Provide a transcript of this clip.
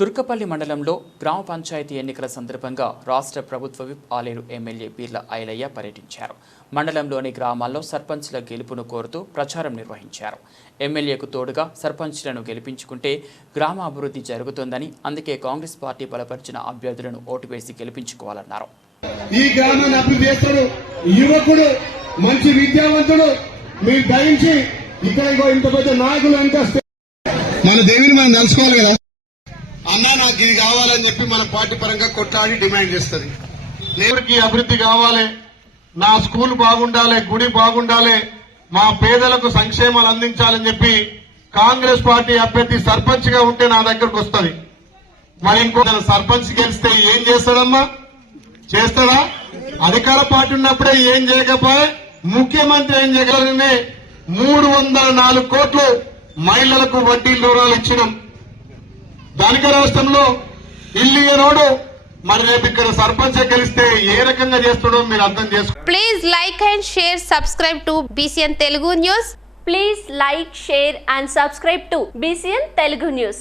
తుర్కపల్లి మండలంలో గ్రామ పంచాయతీ ఎన్నికల సందర్భంగా రాష్ట్ర ప్రభుత్వ విప్ ఆలేరు ఎమ్మెల్యే బీర్ల ఐలయ్య పర్యటించారు. మండలంలోని గ్రామాల్లో సర్పంచ్ల గెలుపును కోరుతూ ప్రచారం నిర్వహించారు. ఎమ్మెల్యేకు తోడుగా సర్పంచ్లను గెలిపించుకుంటే గ్రామ అభివృద్ధి జరుగుతుందని అందుకే కాంగ్రెస్ పార్టీ బలపరిచిన అభ్యర్థులను ఓటు వేసి గెలిపించుకోవాలన్నారు. ఈ గ్రామాన్ని అభివృద్ధి చేస్తాడు యువకుడు మంచి విద్యావంతుడు మీరు ఇక్కడ ఇంత పెద్ద నాయకులు మన దేవిని మనం తెలుసుకోవాలి కదా. ఇది కావాలని చెప్పి మన పార్టీ పరంగా కొట్లాడి డిమాండ్ చేస్తుంది. నేరుకి అభివృద్ధి కావాలి. నా స్కూల్ బాగుండాలి గుడి బాగుండాలి మా పేదలకు సంక్షేమాలు అందించాలని చెప్పి కాంగ్రెస్ పార్టీ అభ్యర్థి సర్పంచ్గా ఉంటే నా దగ్గరకు వస్తుంది. మరి ఇంకో సర్పంచ్ గెలిస్తే ఏం చేస్తాడమ్మా చేస్తాడా అధికార పార్టీ ఉన్నప్పుడే ఏం చేయకపోయే ముఖ్యమంత్రి ఏం చేయగలరనే మూడు వందల నాలుగు కోట్లు మహిళలకు వడ్డీ దూరాలు ఇచ్చినాం. ధనిక రాష్ట్రంలో ఇల్లు ఇయ్యనోడు మరి రేపు ఇక్కడ సర్పంచ్ గెలిస్తే ఏ రకంగా చేస్తాడో మీరు అర్థం చేసుకో Please like and share, subscribe to BCN Telugu News. Please like, share and subscribe to BCN Telugu News.